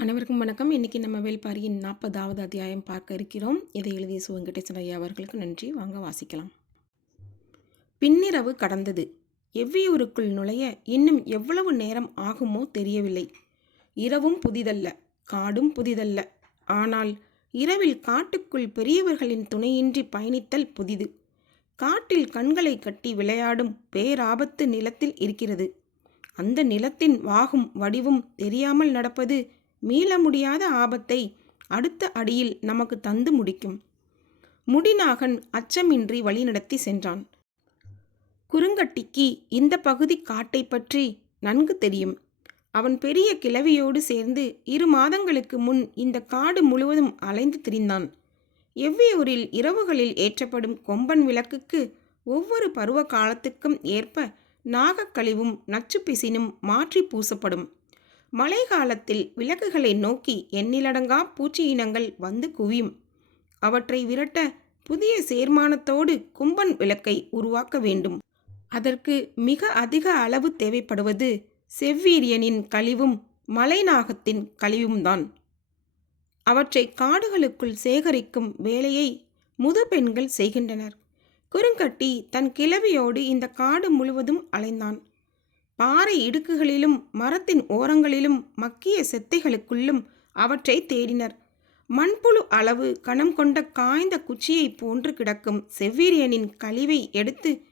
அனைவருக்கும் வணக்கம். இன்னைக்கு நம்ம வேல்பாரியின் நாற்பதாவது அத்தியாயம் பார்க்க இருக்கிறோம். இதை எழுதிய சுவங்கடேசன் ஐயா அவர்களுக்கு நன்றி. வாங்க வாசிக்கலாம். பின்னிரவு கடந்தது. எவ்வியூருக்குள் நுழைய இன்னும் எவ்வளவு நேரம் ஆகுமோ தெரியவில்லை. இரவும் புதிதல்ல காடும் புதிதல்ல. ஆனால் இரவில் காட்டுக்குள் பெரியவர்களின் துணையின்றி பயணித்தல் புதிது. காட்டில் கண்களை கட்டி விளையாடும் பேராபத்து நிலத்தில் இருக்கிறது. அந்த நிலத்தின் வாகும் வடிவும் தெரியாமல் நடப்பது மீள முடியாத ஆபத்தை அடுத்த அடியில் நமக்கு தந்து முடிக்கும். முடிநாகன் அச்சமின்றி வழிநடத்தி சென்றான். குறுங்கட்டிக்கு இந்த பகுதி காட்டை பற்றி நன்கு தெரியும். அவன் பெரிய கிளவியோடு சேர்ந்து இரு மாதங்களுக்கு முன் இந்த காடு முழுவதும் அலைந்து திரிந்தான். எவ்வியூரில் இரவுகளில் ஏற்றப்படும் கொம்பன் விளக்குக்கு ஒவ்வொரு பருவ காலத்துக்கும் ஏற்ப நாகக்கழிவும் நச்சு பிசினும் மாற்றி பூசப்படும். மழை காலத்தில் விளக்குகளை நோக்கி எண்ணிலடங்கா பூச்சி இனங்கள் வந்து குவியும். அவற்றை விரட்ட புதிய சேர்மானத்தோடு கும்பன் விளக்கை உருவாக்க வேண்டும். அதற்கு மிக அதிக அளவு தேவைப்படுவது செவ்வீரியனின் கழிவும் மலைநாகத்தின் கழிவும்தான் அவற்றை காடுகளுக்குள் சேகரிக்கும் வேலையை முது பெண்கள் செய்கின்றனர். குறுங்கட்டி தன் கிளவியோடு இந்த காடு முழுவதும் அலைந்தான். பாறை இடுக்குகளிலும் மரத்தின் ஓரங்களிலும் மக்கிய செத்தைகளுக்குள்ளும் அவற்றை தேடினர். மண்புழு அளவு கணம் கொண்ட காய்ந்த குச்சியைப் போன்று கிடக்கும் செவ்வீரியனின் கழிவை எடுத்து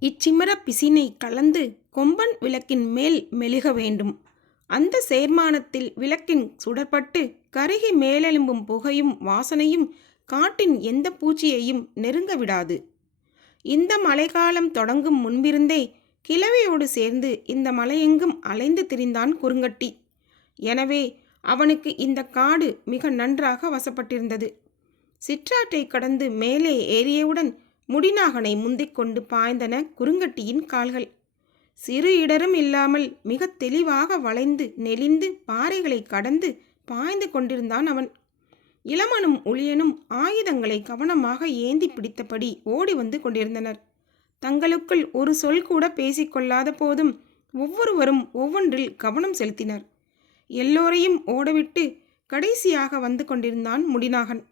இச்சிமர பிசினை கலந்து கொம்பன் விளக்கின் மேல் மெழுக வேண்டும். அந்த சேர்மானத்தில் விளக்கின் சுடற்பட்டு கருகி மேலெலும்பும் புகையும் வாசனையும் காட்டின் எந்த பூச்சியையும் நெருங்க விடாது. இந்த மழைக்காலம் தொடங்கும் முன்பிருந்தே கிழவியோடு சேர்ந்து இந்த மலையெங்கும் அலைந்து திரிந்தான் குறுங்கட்டி. எனவே அவனுக்கு இந்த காடு மிக நன்றாக வசப்பட்டிருந்தது. சிற்றாற்றை கடந்து மேலே ஏறியவுடன் முடிநாகனை முந்திக் கொண்டு பாய்ந்தன குறுங்கட்டியின் கால்கள். சிறு இடரும் இல்லாமல் மிக தெளிவாக வளைந்து நெளிந்து பாறைகளை கடந்து பாய்ந்து கொண்டிருந்தான் அவன். இளமனும் உளியனும் ஆயுதங்களை கவனமாக ஏந்தி பிடித்தபடி ஓடி வந்து கொண்டிருந்தனர். தங்களுக்குள் ஒரு சொல் கூட பேசிக்கொள்ளாத போதும் ஒவ்வொருவரும் ஒவ்வொன்றில் கவனம் செலுத்தினர். எல்லோரையும் ஓடவிட்டு கடைசியாக வந்து கொண்டிருந்தான் முடிநாகன்.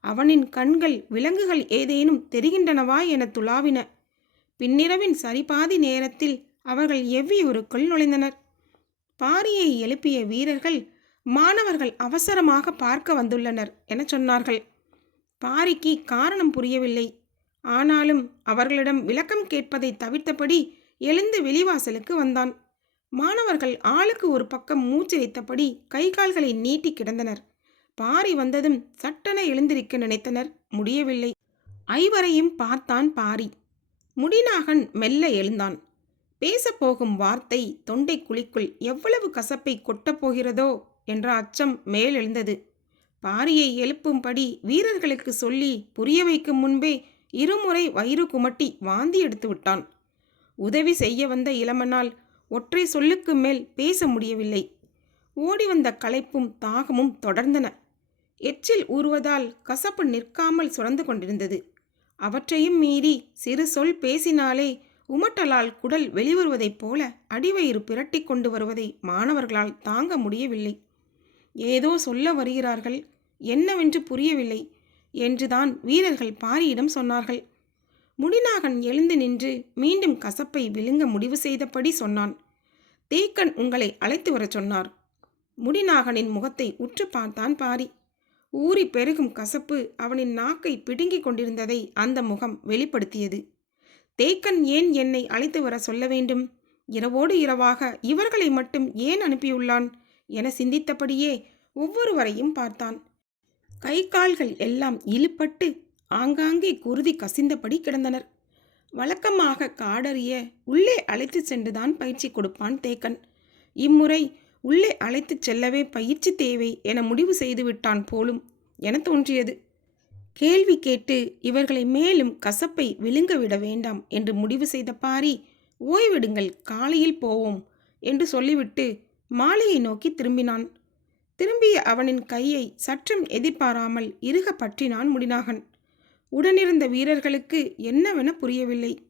அவனின் கண்கள் விலங்குகள் ஏதேனும் தெரிகின்றனவா என துளாவின பின்னிரவின் சரிபாதி நேரத்தில் அவர்கள் எவ்வியூருக்குள் நுழைந்தனர். பாரியை எழுப்பிய வீரர்கள் மாணவர்கள் அவசரமாக பார்க்க வந்துள்ளனர் என சொன்னார்கள். பாரிக்கு காரணம் புரியவில்லை. ஆனாலும் அவர்களிடம் விளக்கம் கேட்பதை தவிர்த்தபடி எழுந்து வெளிவாசலுக்கு வந்தான். மாணவர்கள் ஆளுக்கு ஒரு பக்கம் மூச்சிரைத்தபடி கை கால்களை நீட்டி கிடந்தனர். பாரி வந்ததும் சட்டென எழுந்திருக்க நினைத்தனர். முடியவில்லை. ஐவரையும் பார்த்தான் பாரி. முடிநாகன் மெல்ல எழுந்தான். பேசப்போகும் வார்த்தை தொண்டை குழிக்குள் எவ்வளவு கசப்பை கொட்டப்போகிறதோ என்ற அச்சம் மேலெழுந்தது. பாரியை எழுப்பும்படி வீரர்களுக்கு சொல்லி புரிய வைக்கும் முன்பே இருமுறை வயிறு குமட்டி வாந்தி எடுத்து விட்டான். உதவி செய்ய வந்த இளமனால் ஒற்றை சொல்லுக்கு மேல் பேச முடியவில்லை. ஓடி வந்த களைப்பும் தாகமும் தொடர்ந்தன. எச்சில் ஊறுவதால் கசப்பு நிற்காமல் சுரந்து கொண்டிருந்தது. அவற்றையும் மீறி சிறு சொல் பேசினாலே உமட்டலால் குடல் வெளிவருவதைப் போல அடிவயிறு பிரட்டி கொண்டு வருவதை மாணவர்களால் தாங்க முடியவில்லை. ஏதோ சொல்ல வருகிறார்கள். என்னவென்று புரியவில்லை. என்றுதான் வீரர்கள் பாரியிடம் சொன்னார்கள். முடிநாகன் எழுந்து நின்று மீண்டும் கசப்பை விழுங்க முடிவு செய்தபடி சொன்னான். தேக்கன் உங்களை அழைத்து வரச் சொன்னார். முடிநாகனின் முகத்தை உற்று பார்த்தான் பாரி. ஊறி பெருகும் கசப்பு அவனின் நாக்கை பிடுங்கிக் கொண்டிருந்ததை அந்த முகம் வெளிப்படுத்தியது. தேக்கன் ஏன் என்னை அழைத்து வர சொல்ல வேண்டும்? இரவோடு இரவாக இவர்களை மட்டும் ஏன் அனுப்பியுள்ளான்? என சிந்தித்தபடியே ஒவ்வொருவரையும் பார்த்தான். கை கால்கள் எல்லாம் இழுப்பட்டு ஆங்காங்கே குருதி கசிந்தபடி கிடந்தனர். வழக்கமாக காடறிய உள்ளே அழைத்து சென்றுதான் பயிற்சி கொடுப்பான் தேக்கன். இம்முறை உள்ளே அழைத்து செல்லவே பயிற்சி தேவை என முடிவு செய்து விட்டான் போலும் என தோன்றியது. கேள்வி கேட்டு இவர்களை மேலும் கசப்பை விழுங்க விட வேண்டாம் என்று முடிவு செய்த பாரி ஓய்விடுங்கள் காலையில் போவோம் என்று சொல்லிவிட்டு மாலையை நோக்கி திரும்பினான். திரும்பிய அவனின் கையை சற்றும் எதிர்பாராமல் இறுக பற்றினான் முடிநாகன். உடனிருந்த வீரர்களுக்கு என்னவென புரியவில்லை.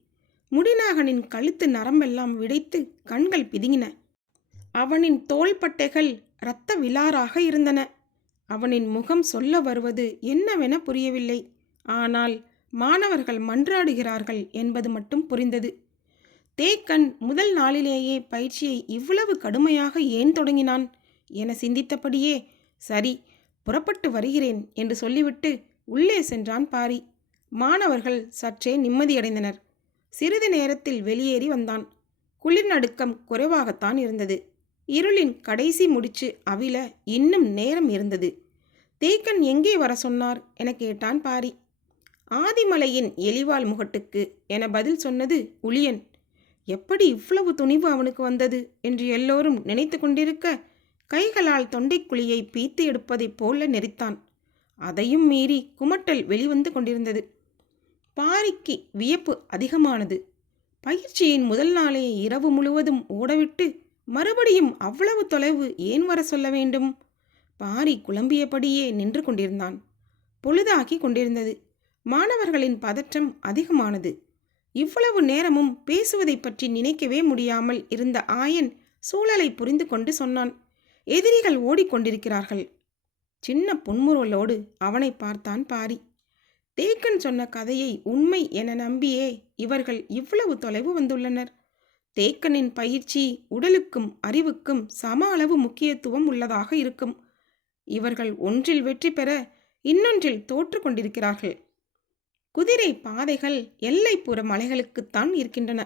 முடிநாகனின் கழுத்து நரம்பெல்லாம் விடைத்து கண்கள் பிதுங்கின. அவனின் தோள்பட்டைகள் இரத்த விலாறாக இருந்தன. அவனின் முகம் சொல்ல வருவது என்னவென புரியவில்லை. ஆனால் மாணவர்கள் மன்றாடுகிறார்கள் என்பது மட்டும் புரிந்தது. தேக்கன் முதல் நாளிலேயே பயிற்சியை இவ்வளவு கடுமையாக ஏன் தொடங்கினான்? என சிந்தித்தபடியே சரி புறப்பட்டு வருகிறேன் என்று சொல்லிவிட்டு உள்ளே சென்றான் பாரி. மாணவர்கள் சற்றே நிம்மதியடைந்தனர். சிறிது நேரத்தில் வெளியேறி வந்தான். குளிர் நடுக்கம் குறைவாகத்தான் இருந்தது. இருளின் கடைசி முடிச்சு அவில இன்னும் நேரம் இருந்தது. தேக்கன் எங்கே வர சொன்னார்? என கேட்டான் பாரி. ஆதிமலையின் எலிவாள் முகட்டுக்கு என பதில் சொன்னது உளியன் எப்படி இவ்வளவு துணிவு அவனுக்கு வந்தது? என்று எல்லோரும் நினைத்து கொண்டிருக்க கைகளால் தொண்டைக்குழியை பீத்து எடுப்பதைப் போல நெறித்தான் அதையும் மீறி குமட்டல் வெளிவந்து கொண்டிருந்தது. பாரிக்கு வியப்பு அதிகமானது. பயிற்சியின் முதல் நாளே இரவு முழுவதும் ஓடவிட்டு மறுபடியும் அவ்வளவு தொலைவு ஏன் வர சொல்ல வேண்டும்? பாரி குழம்பியபடியே நின்று கொண்டிருந்தான். பொழுதாகி கொண்டிருந்தது. மாணவர்களின் பதற்றம் அதிகமானது. இவ்வளவு நேரமும் பேசுவதை பற்றி நினைக்கவே முடியாமல் இருந்த ஆயன் சூழலை புரிந்து கொண்டு சொன்னான். எதிரிகள் ஓடிக்கொண்டிருக்கிறார்கள். சின்ன புன்முறுவலோடு அவனை பார்த்தான் பாரி. தேக்கன் சொன்ன கதையை உண்மை என நம்பியே இவர்கள் இவ்வளவு தொலைவு வந்துள்ளனர். தேக்கனின் பயிற்சி உடலுக்கும் அறிவுக்கும் சம அளவு முக்கியத்துவம் உள்ளதாக இருக்கும். இவர்கள் ஒன்றில் வெற்றி பெற இன்னொன்றில் தோற்று கொண்டிருக்கிறார்கள். குதிரை பாதைகள் எல்லைப்புற மலைகளுக்குத்தான் இருக்கின்றன.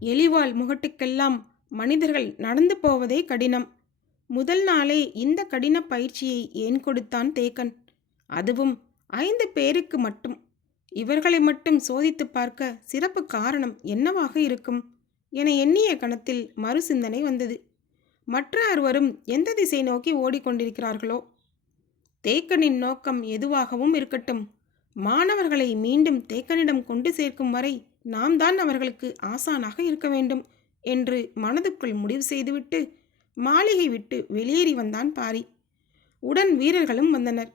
எலிவால் முகட்டுக்கெல்லாம் மனிதர்கள் நடந்து போவதே கடினம். முதல் நாளே இந்த கடின பயிற்சியை ஏன் கொடுத்தான் தேக்கன்? அதுவும் ஐந்து பேருக்கு மட்டும். இவர்களை மட்டும் சோதித்து பார்க்க சிறப்பு காரணம் என்னவாக இருக்கும்? என எண்ணிய கணத்தில் மறு சிந்தனை வந்தது. மற்ற அறுவரும் எந்த திசை நோக்கி ஓடிக்கொண்டிருக்கிறார்களோ? தேக்கனின் நோக்கம் எதுவாகவும் இருக்கட்டும். மாணவர்களை மீண்டும் தேக்கனிடம் கொண்டு சேர்க்கும் வரை நாம் தான் அவர்களுக்கு ஆசானாக இருக்க வேண்டும் என்று மனதுக்குள் முடிவு செய்துவிட்டு மாளிகை விட்டு வெளியேறி வந்தான் பாரி. உடன் வீரர்களும் வந்தனர்.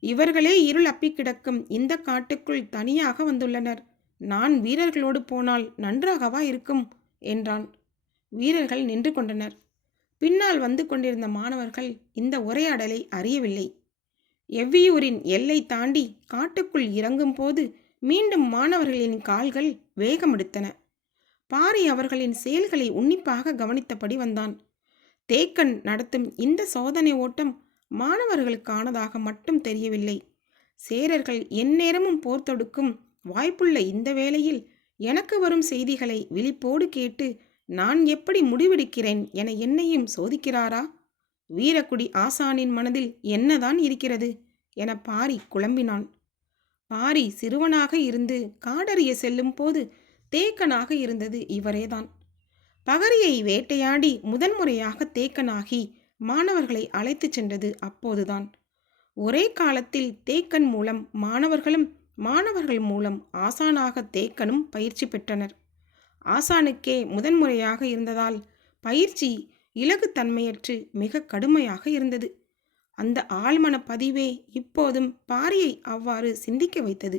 இவர்களே இருள் அப்பி கிடக்கும் இந்த காட்டுக்குள் தனியாக வந்துள்ளனர். நான் வீரர்களோடு போனால் நன்றாகவா இருக்கும்? என்றான். வீரர்கள் நின்று கொண்டனர். பின்னால் வந்து கொண்டிருந்த மாணவர்கள் இந்த உரையாடலை அறியவில்லை. எவ்வியூரின் எல்லை தாண்டி காட்டுக்குள் இறங்கும் போது மீண்டும் மாணவர்களின் கால்கள் வேகமெடுத்தன. பாரி அவர்களின் செயல்களை உன்னிப்பாக கவனித்தபடி வந்தான். தேக்கன் நடத்தும் இந்த சோதனை ஓட்டம் மாணவர்களுக்கானதாக மட்டும் தெரியவில்லை. சேரர்கள் எந்நேரமும் போர் தொடுக்கும் வாய்ப்புள்ள இந்த வேளையில் எனக்கு வரும் செய்திகளை விழிப்போடு கேட்டு நான் எப்படி முடிவெடுக்கிறேன் என என்னையும் சோதிக்கிறாரா? வீரக்குடி ஆசானின் மனதில் என்னதான் இருக்கிறது? என பாரி குழம்பினான். பாரி சிறுவனாக இருந்து காடறிய செல்லும் போது தேக்கனாக இருந்தது இவரேதான். பகரியை வேட்டையாடி முதன்முறையாக தேக்கனாகி மாணவர்களை அழைத்துச் சென்றது அப்போதுதான். ஒரே காலத்தில் தேக்கன் மூலம் மாணவர்களும் மாணவர்கள் மூலம் ஆசானாக தேக்கனும் பயிற்சி பெற்றனர். ஆசானுக்கே முதன்முறையாக இருந்ததால் பயிற்சி இலகுத்தன்மையற்று மிக கடுமையாக இருந்தது. அந்த ஆழ்மன பதிவே இப்போதும் பாரியை அவ்வாறு சிந்திக்க வைத்தது.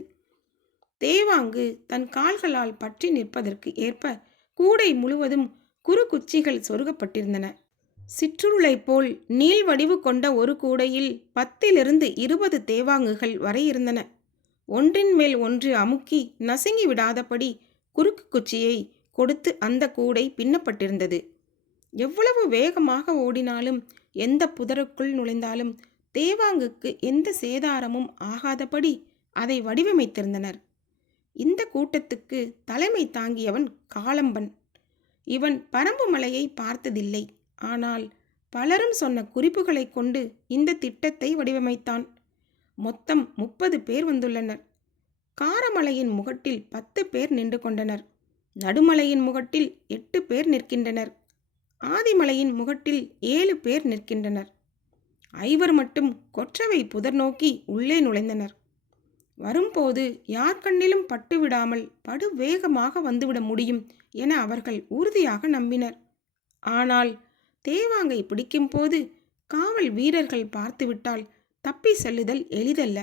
தேவாங்கு தன் கால்களால் பற்றி நிற்பதற்கு ஏற்ப கூடை முழுவதும் குறு குச்சிகள் சொருகப்பட்டிருந்தன. சிற்றுருளை போல் நீள் வடிவு கொண்ட ஒரு கூடையில் பத்திலிருந்து இருபது தேவாங்குகள் வரை இருந்தன. ஒன்றின் மேல் ஒன்று அமுக்கி நசுங்கி விடாதபடி குறுக்கு குச்சியை கொடுத்து அந்த கூடை பின்னப்பட்டிருந்தது. எவ்வளவு வேகமாக ஓடினாலும் எந்த புதருக்குள் நுழைந்தாலும் தேவாங்குக்கு எந்த சேதாரமும் ஆகாதபடி அதை வடிவமைத்திருந்தனர். இந்த கூட்டத்துக்கு தலைமை தாங்கியவன் காளம்பன் இவன் பரம்பு மலையை பார்த்ததில்லை. ஆனால் பலரும் சொன்ன குறிப்புகளை கொண்டு இந்த திட்டத்தை வடிவமைத்தான். மொத்தம் முப்பது பேர் வந்துள்ளனர். காரமலையின் முகட்டில் பத்து பேர் நின்று கொண்டனர். நடுமலையின் முகட்டில் எட்டு பேர் நிற்கின்றனர். ஆதிமலையின் முகட்டில் ஏழு பேர் நிற்கின்றனர். ஐவர் மட்டும் கொற்றவை புதர் நோக்கி உள்ளே நுழைந்தனர். வரும்போது யார் கண்ணிலும் பட்டுவிடாமல் படு வேகமாக வந்துவிட முடியும் என அவர்கள் உறுதியாக நம்பினர். ஆனால் தேவாங்கை பிடிக்கும் போது காவல் வீரர்கள் பார்த்துவிட்டால் தப்பி செல்லுதல் எளிதல்ல.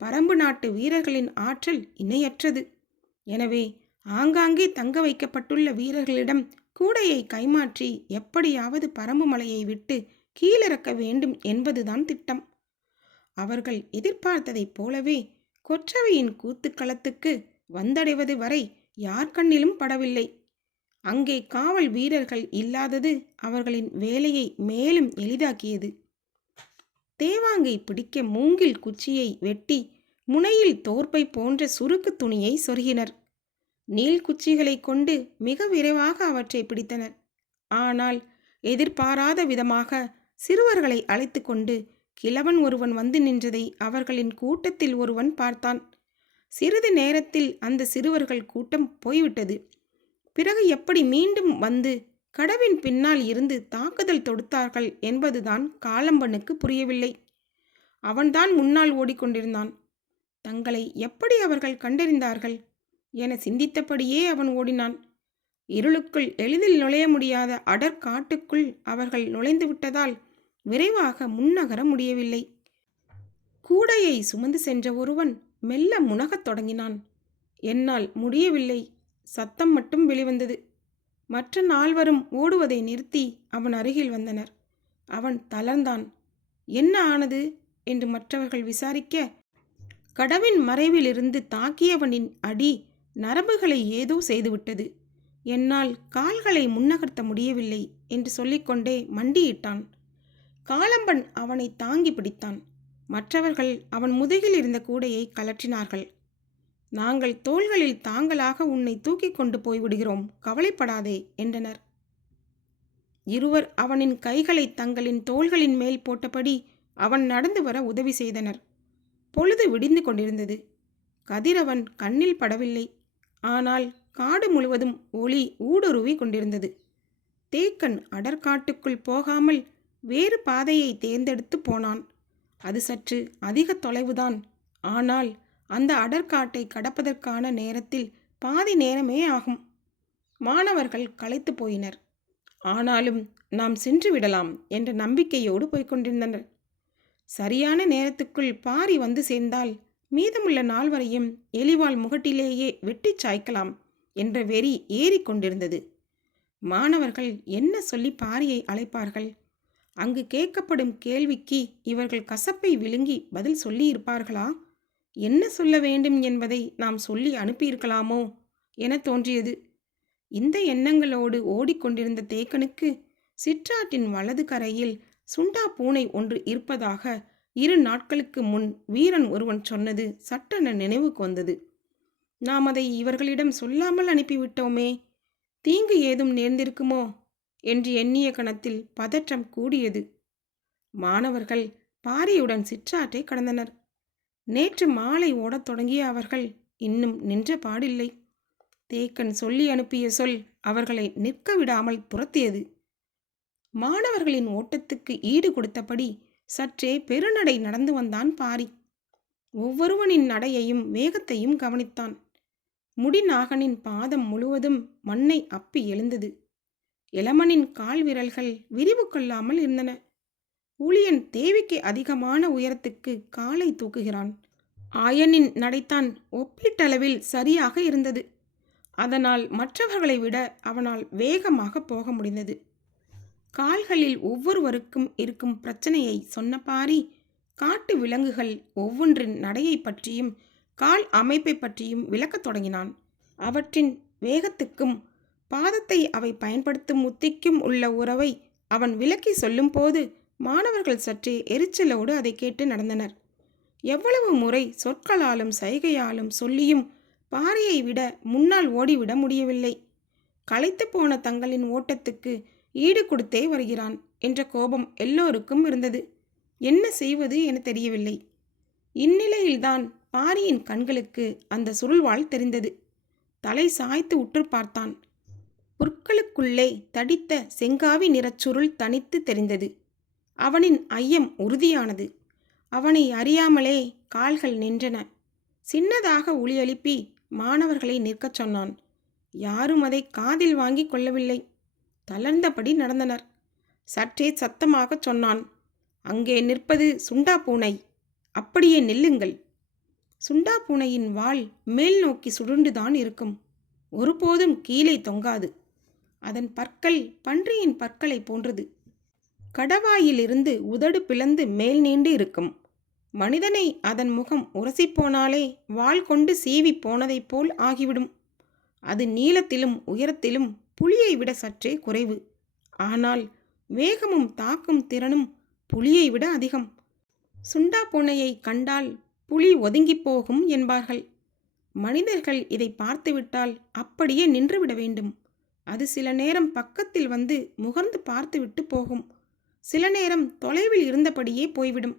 பரம்பு நாட்டு வீரர்களின் ஆற்றல் இணையற்றது. எனவே ஆங்காங்கே தங்க வைக்கப்பட்டுள்ள வீரர்களிடம் கூடையை கைமாற்றி எப்படியாவது பரம்பு மலையை விட்டு கீழிறக்க வேண்டும் என்பதுதான் திட்டம். அவர்கள் எதிர்பார்த்ததைப் போலவே கொற்றவையின் கூத்துக்களத்துக்கு வந்தடைவது வரை யார் கண்ணிலும் படவில்லை. அங்கே காவல் வீரர்கள் இல்லாதது அவர்களின் வேலையை மேலும் எளிதாக்கியது. தேவாங்கை பிடிக்க மூங்கில் குச்சியை வெட்டி முனையில் தோற்பை போன்ற சுருக்கு துணியை சொருகினர். நீள் குச்சிகளை கொண்டு மிக விரைவாக அவற்றை பிடித்தனர். ஆனால் எதிர்பாராத விதமாக சிறுவர்களை அழைத்து கொண்டு கிழவன் ஒருவன் வந்து நின்றதை அவர்களின் கூட்டத்தில் ஒருவன் பார்த்தான். சிறிது நேரத்தில் அந்த சிறுவர்கள் கூட்டம் போய்விட்டது. பிறகு எப்படி மீண்டும் வந்து கடவின் பின்னால் இருந்து தாக்குதல் தொடுத்தார்கள் என்பதுதான் காலம்பனுக்கு புரியவில்லை. அவன்தான் முன்னால் ஓடிக்கொண்டிருந்தான். தங்களை எப்படி அவர்கள் கண்டறிந்தார்கள்? என சிந்தித்தபடியே அவன் ஓடினான். இருளுக்குள் எளிதில் நுழைய முடியாத அடர் காட்டுக்குள் அவர்கள் நுழைந்து விட்டதால் விரைவாக முன்னகர முடியவில்லை. கூடையை சுமந்து சென்ற ஒருவன் மெல்ல முனகத் தொடங்கினான். என்னால் முடியவில்லை. சத்தம் மட்டும் வெளிவந்தது. மற்ற நால்வரும் ஓடுவதை நிறுத்தி அவன் அருகில் வந்தனர். அவன் தளர்ந்தான். என்ன ஆனது? என்று மற்றவர்கள் விசாரிக்க கடவின் மறைவிலிருந்து தாக்கியவனின் அடி நரம்புகளை ஏதோ செய்துவிட்டது. என்னால் கால்களை முன்னகர்த்த முடியவில்லை என்று சொல்லிக்கொண்டே மண்டியிட்டான். காலம்பன் அவனை தாங்கி பிடித்தான். மற்றவர்கள் அவன் முதுகில் இருந்த கூடையை கலற்றினார்கள் நாங்கள் தோள்களில் தாங்களாக உன்னை தூக்கி கொண்டு போய்விடுகிறோம் கவலைப்படாதே என்றனர். இருவர் அவனின் கைகளை தங்களின் தோள்களின் மேல் போட்டபடி அவன் நடந்து வர உதவி செய்தனர். பொழுது விடிந்து கொண்டிருந்தது. கதிரவன் கண்ணில் படவில்லை. ஆனால் காடு முழுவதும் ஒளி ஊடுருவி கொண்டிருந்தது. தேக்கன் அடற்காட்டுக்குள் போகாமல் வேறு பாதையை தேர்ந்தெடுத்து போனான். அது சற்று அதிக தொலைவுதான். ஆனால் அந்த அடற்காட்டை கடப்பதற்கான நேரத்தில் பாதி நேரமே ஆகும். மாணவர்கள் களைத்து போயினர். ஆனாலும் நாம் சென்று விடலாம் என்ற நம்பிக்கையோடு போய்க்கொண்டிருந்தனர் சரியான நேரத்துக்குள் பாரி வந்து சேர்ந்தால் மீதமுள்ள நால்வரையும் எலிவால் முகட்டிலேயே வெட்டிச் சாய்க்கலாம் என்ற வெறி ஏறிக்கொண்டிருந்தது மாணவர்கள் என்ன சொல்லி பாரியை அழைப்பார்கள்? அங்கு கேட்கப்படும் கேள்விக்கு இவர்கள் கசப்பை விழுங்கி பதில் சொல்லியிருப்பார்களா? என்ன சொல்ல வேண்டும் என்பதை நாம் சொல்லி அனுப்பியிருக்கலாமோ? என தோன்றியது. இந்த எண்ணங்களோடு ஓடிக்கொண்டிருந்த தேக்கனுக்கு சிற்றாற்றின் வலது கரையில் சுண்டா பூனை ஒன்று இருப்பதாக இரு நாட்களுக்கு முன் வீரன் ஒருவன் சொன்னது சட்டென நினைவுக்கு வந்தது. நாம் அதை இவர்களிடம் சொல்லாமல் அனுப்பிவிட்டோமே? தீங்கு ஏதும் நேர்ந்திருக்குமோ? என்று எண்ணிய கணத்தில் பதற்றம் கூடியது. மாணவர்கள் பாரியுடன் சிற்றாற்றை கடந்தனர். நேற்று மாலை ஓடத் தொடங்கிய அவர்கள் இன்னும் நின்ற பாடில்லை. தேக்கன் சொல்லி அனுப்பிய சொல் அவர்களை நிற்க விடாமல் துரத்தியது. மாணவர்களின் ஓட்டத்துக்கு ஈடு கொடுத்தபடி சற்றே பெருநடை நடந்து வந்தான் பாரி. ஒவ்வொருவனின் நடையையும் வேகத்தையும் கவனித்தான். முடிநாகனின் பாதம் முழுவதும் மண்ணை அப்பி எழுந்தது. இளமனின் கால் விரல்கள் விரிவு கொள்ளாமல் இருந்தன. ஊழியன் தேவைக்கு அதிகமான உயரத்துக்கு காலை தூக்குகிறான். ஆயனின் நடைத்தான் ஒப்பீட்டளவில் சரியாக இருந்தது. அதனால் மற்றவர்களை விட அவனால் வேகமாக போக முடிந்தது. கால்களில் ஒவ்வொருவருக்கும் இருக்கும் பிரச்சனையை சொன்ன பாரி காட்டு விலங்குகள் ஒவ்வொன்றின் நடையை பற்றியும் கால் அமைப்பை பற்றியும் விளக்கத் தொடங்கினான். அவற்றின் வேகத்துக்கும் பாதத்தை அவை பயன்படுத்தும் முத்திக்கும் உள்ள உறவை அவன் விளக்கி சொல்லும்போது மாணவர்கள் சற்றே எரிச்சலோடு அதை கேட்டு நடந்தனர். எவ்வளவு முறை சொற்களாலும் சைகையாலும் சொல்லியும் பாறையை விட முன்னால் ஓடிவிட முடியவில்லை. களைத்து போன தங்களின் ஓட்டத்துக்கு ஈடு கொடுத்தே வருகிறான் என்ற கோபம் எல்லோருக்கும் இருந்தது. என்ன செய்வது என தெரியவில்லை. இந்நிலையில்தான் பாரியின் கண்களுக்கு அந்த சுருள்வாள் தெரிந்தது. தலை சாய்த்து உற்று பார்த்தான். புற்களுக்குள்ளே தடித்த செங்காவி நிறச்சுருள் தனித்து தெரிந்தது. அவனின் ஐயம் உறுதியானது. அவனை அறியாமலே கால்கள் நின்றன. சின்னதாக ஒளியெழுப்பி மாணவர்களை நிற்கச் சொன்னான். யாரும் அதை காதில் வாங்கி கொள்ளவில்லை. தளர்ந்தபடி நடந்தனர். சற்றே சத்தமாகச் சொன்னான். அங்கே நிற்பது சுண்டா பூனை. அப்படியே நில்லுங்கள். சுண்டா பூனையின் வால் மேல் நோக்கி சுருண்டுதான் இருக்கும். ஒருபோதும் கீழே தொங்காது. அதன் பற்கள் பன்றியின் பற்களை போன்றது. கடவாயிலிருந்து உதடு பிளந்து மேல் நீண்டு இருக்கும். மனிதனை அதன் முகம் உரசிப்போனாலே வாள் கொண்டு சீவி போனதைப் போல் ஆகிவிடும். அது நீளத்திலும் உயரத்திலும் புலியை விட சற்றே குறைவு. ஆனால் வேகமும் தாக்கும் திறனும் புலியை விட அதிகம். சுண்டா பூனையை கண்டால் புலி ஒதுங்கிப் போகும் என்பார்கள். மனிதர்கள் இதை பார்த்துவிட்டால் அப்படியே நின்றுவிட வேண்டும். அது சில நேரம் பக்கத்தில் வந்து முகர்ந்து பார்த்துவிட்டு போகும். சில நேரம் தொலைவில் இருந்தபடியே போய்விடும்.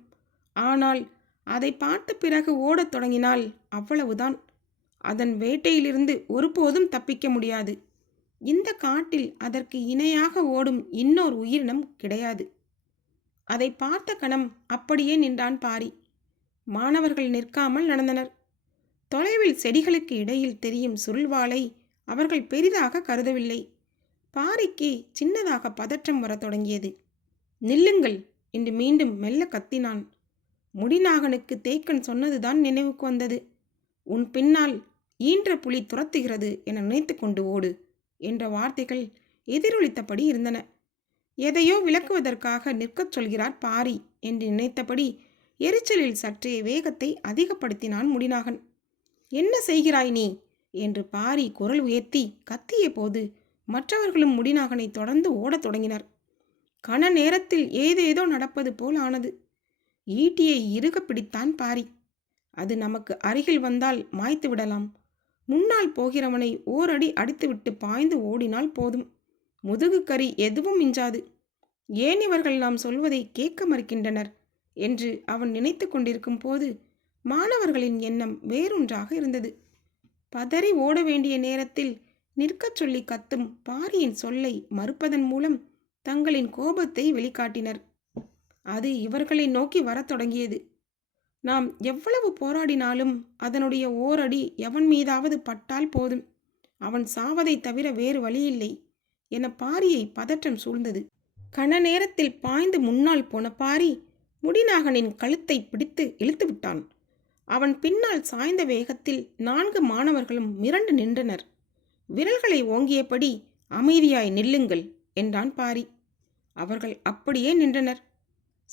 ஆனால் அதை பார்த்த பிறகு ஓடத் தொடங்கினால் அவ்வளவுதான். அதன் வேட்டையிலிருந்து ஒருபோதும் தப்பிக்க முடியாது. இந்த காட்டில் அதற்கு இணையாக ஓடும் இன்னொரு உயிரினம் கிடையாது. அதை பார்த்த கணம் அப்படியே நின்றான் பாரி. மாணவர்கள் நிற்காமல் நடந்தனர். தொலைவில் செடிகளுக்கு இடையில் தெரியும் சுருள்வாளை அவர்கள் பெரிதாக கருதவில்லை. பாரிக்கு சின்னதாக பதற்றம் வரத் தொடங்கியது. நில்லுங்கள் என்று மீண்டும் மெல்ல கத்தினான். முடிநாகனுக்கு தேக்கன் சொன்னதுதான் நினைவுக்கு வந்தது. உன் பின்னால் ஈன்ற புலி துரத்துகிறது என நினைத்து கொண்டு ஓடு என்ற வார்த்தைகள் எதிரொலித்தபடி இருந்தன. எதையோ விளக்குவதற்காக நிற்கச் சொல்கிறார் பாரி என்று நினைத்தபடி எரிச்சலில் சற்றே வேகத்தை அதிகப்படுத்தினான் முடிநாகன். என்ன செய்கிறாய் நீ? என்று பாரி குரல் உயர்த்தி கத்திய போது மற்றவர்களும் முடிநாகனை தொடர்ந்து ஓடத் தொடங்கினர். கன நேரத்தில் ஏதேதோ நடப்பது போல் ஆனது. ஈட்டியை இறுக பிடித்தான் பாரி. அது நமக்கு அருகில் வந்தால் மாய்த்து விடலாம். முன்னால் போகிறவனை ஓரடி அடித்துவிட்டு பாய்ந்து ஓடினால் போதும். முதுகு கறி எதுவும் மிஞ்சாது. ஏன் இவர்கள் நாம் சொல்வதை கேட்க மறுக்கின்றனர்? என்று அவன் நினைத்து கொண்டிருக்கும் போது மாணவர்களின் எண்ணம் வேறொன்றாக இருந்தது. பதறி ஓட வேண்டிய நேரத்தில் நிற்கச் சொல்லி கத்தும் பாரியின் சொல்லை மறுப்பதன் மூலம் தங்களின் கோபத்தை வெளிக்காட்டினர். அது இவர்களை நோக்கி வரத் தொடங்கியது. நாம் எவ்வளவு போராடினாலும் அதனுடைய ஓரடி எவன் மீதாவது பட்டால் போதும். அவன் சாவதை தவிர வேறு வழியில்லை என பாரியை பதற்றம் சூழ்ந்தது. கன நேரத்தில் பாய்ந்து முன்னால் போன பாரி முடிநாகனின் கழுத்தை பிடித்து இழுத்து விட்டான் அவன் பின்னால் சாய்ந்த வேகத்தில் நான்கு மாணவர்களும் மிரண்டு நின்றனர். விரல்களை ஓங்கியபடி அமைதியாய் நில்லுங்கள் என்றான் பாரி. அவர்கள் அப்படியே நின்றனர்.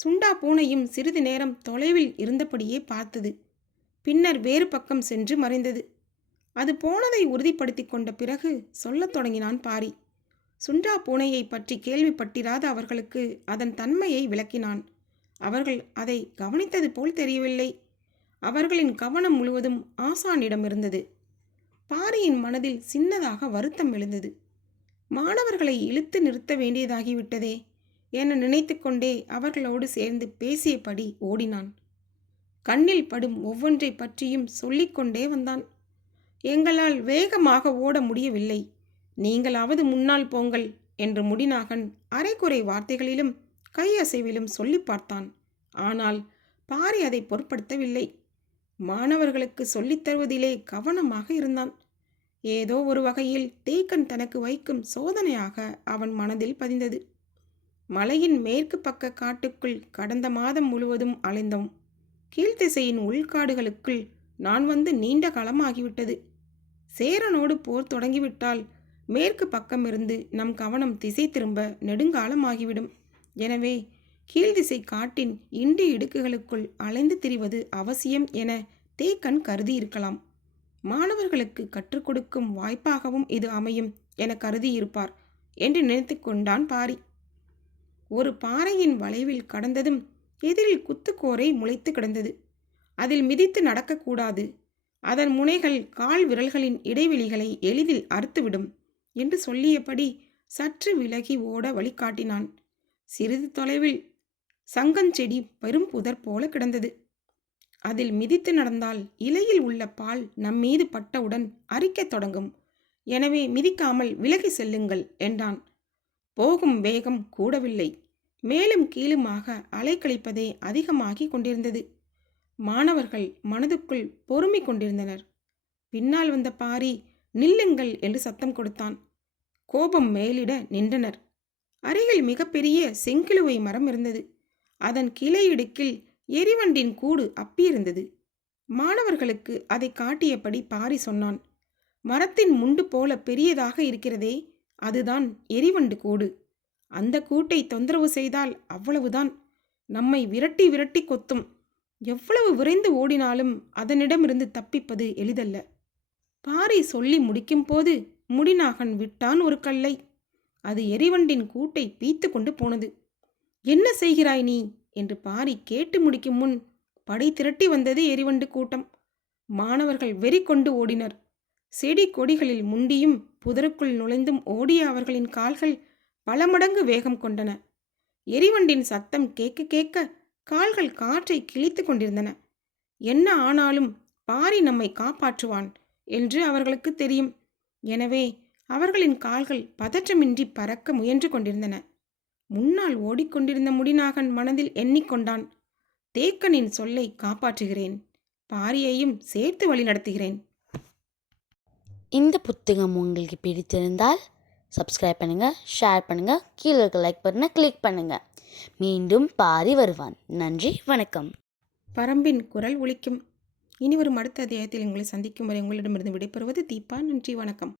சுண்டா பூனையும் சிறிது நேரம் தொலைவில் இருந்தபடியே பார்த்தது. பின்னர் வேறு பக்கம் சென்று மறைந்தது. அது போனதை உறுதிப்படுத்தி கொண்ட பிறகு சொல்லத் தொடங்கினான் பாரி. சுண்டா பூனையை பற்றி கேள்விப்பட்டிராத அவர்களுக்கு அதன் தன்மையை விளக்கினான். அவர்கள் அதை கவனித்தது போல் தெரியவில்லை. அவர்களின் கவனம் முழுவதும் ஆசானிடம் இருந்தது. பாரியின் மனதில் சின்னதாக வருத்தம் எழுந்தது. மாணவர்களை இழுத்து நிறுத்த வேண்டியதாகிவிட்டதே என நினைத்து கொண்டே அவர்களோடு சேர்ந்து பேசியபடி ஓடினான். கண்ணில் படும் ஒவ்வொன்றை பற்றியும் சொல்லிக்கொண்டே வந்தான். எங்களால் வேகமாக ஓட முடியவில்லை. நீங்களாவது முன்னால் போங்கள் என்று முடிநாகன் அரைக்குறை வார்த்தைகளிலும் கையசைவிலும் சொல்லி பார்த்தான். ஆனால் பாரி அதை பொருட்படுத்தவில்லை. மாணவர்களுக்கு சொல்லித் தருவதிலே கவனமாக இருந்தான். ஏதோ ஒரு வகையில் தேக்கன் தனக்கு வைக்கும் சோதனையாக அவன் மனதில் பதிந்தது. மலையின் மேற்கு பக்க காட்டுக்குள் கடந்த மாதம் முழுவதும் அலைந்தோம். கீழ்த்திசையின் உள்காடுகளுக்குள் நான் வந்து நீண்ட காலமாகிவிட்டது. சேரனோடு போர் தொடங்கிவிட்டால் மேற்கு பக்கமிருந்து நம் கவனம் திசை திரும்ப நெடுங்காலமாகிவிடும். எனவே கீழ்திசை காட்டின் இண்டு இடுக்குகளுக்குள் அலைந்து திரிவது அவசியம் என தேக்கன் கருதியிருக்கலாம். மாணவர்களுக்கு கற்றுக் கொடுக்கும் வாய்ப்பாகவும் இது அமையும் என கருதியிருப்பார் என்று நினைத்து கொண்டான் பாரி. ஒரு பாறையின் வளைவில் கடந்ததும் எதிரில் குத்துக்கோரை முளைத்து கிடந்தது. அதில் மிதித்து நடக்கக்கூடாது. அதன் முனைகள் கால் விரல்களின் இடைவெளிகளை எளிதில் அறுத்துவிடும் என்று சொல்லியபடி சற்று விலகி ஓட வழிகாட்டினான். சிறிது தொலைவில் சங்கஞ்செடி பெரும் புதர் போல கிடந்தது. அதில் மிதித்து நடந்தால் இலையில் உள்ள பால் நம்மீது பட்டவுடன் அரிக்கத் தொடங்கும். எனவே மிதிக்காமல் விலகி செல்லுங்கள் என்றான். போகும் வேகம் கூடவில்லை. மேலும் கீழுமாக அலைக்கழிப்பதே அதிகமாகி கொண்டிருந்தது. மாணவர்கள் மனதுக்குள் பொறுமை கொண்டிருந்தனர். பின்னால் வந்த பாரி நில்லுங்கள் என்று சத்தம் கொடுத்தான். கோபம் மேலிட நின்றனர். அருகில் மிகப்பெரிய செங்கிலுவை மரம் இருந்தது. அதன் கிளையிடுக்கில் எரிவண்டின் கூடு அப்பியிருந்தது. மாணவர்களுக்கு அதை காட்டியபடி பாரி சொன்னான் மரத்தின் முண்டு போல பெரியதாக இருக்கிறதே அதுதான் எரிவண்டு கூடு. அந்த கூட்டை தொந்தரவு செய்தால் அவ்வளவுதான். நம்மை விரட்டி விரட்டி கொத்தும். எவ்வளவு விரைந்து ஓடினாலும் அதனிடமிருந்து தப்பிப்பது எளிதல்ல பாரி சொல்லி முடிக்கும் போது முடிநாகன் விட்டான் ஒரு கல்லை. அது எரிவண்டின் கூட்டை பீத்து கொண்டு போனது. என்ன செய்கிறாய் நீ? என்று பாரி கேட்டு முடிக்கும் முன் படை திரட்டி வந்தது எரிவண்டு கூட்டம். மாணவர்கள் வெறி கொண்டு ஓடினர். செடி கொடிகளில் முண்டியும் புதருக்குள் நுழைந்தும் ஓடிய அவர்களின் கால்கள் பல மடங்கு வேகம் கொண்டன. எரிவண்டின் சத்தம் கேட்க கேட்க கால்கள் காற்றை கிழித்து கொண்டிருந்தன. என்ன ஆனாலும் பாரி நம்மை காப்பாற்றுவான் என்று அவர்களுக்கு தெரியும். எனவே அவர்களின் கால்கள் பதற்றமின்றி பறக்க முயன்று கொண்டிருந்தன. முன்னால் ஓடிக்கொண்டிருந்த முடிநாகன் மனதில் எண்ணிக்கொண்டான். தேக்கனின் சொல்லை காப்பாற்றுகிறேன். பாரியையும் சேர்த்து வழிநடத்துகிறேன் இந்த புத்தகம் உங்களுக்கு பிடித்திருந்தால் சப்ஸ்கிரைப் பண்ணுங்கள் ஷேர் பண்ணுங்கள் கீழே இருக்க லைக் பட்டனை கிளிக் பண்ணுங்கள் மீண்டும் பாரி வருவான். நன்றி வணக்கம். பரம்பின் குரல் ஒலிக்கும். இனி வரும் அடுத்த அத்தியாயத்தில் உங்களை சந்திக்கும் வரை உங்களிடமிருந்து விடைபெறுவது தீபா. நன்றி வணக்கம்.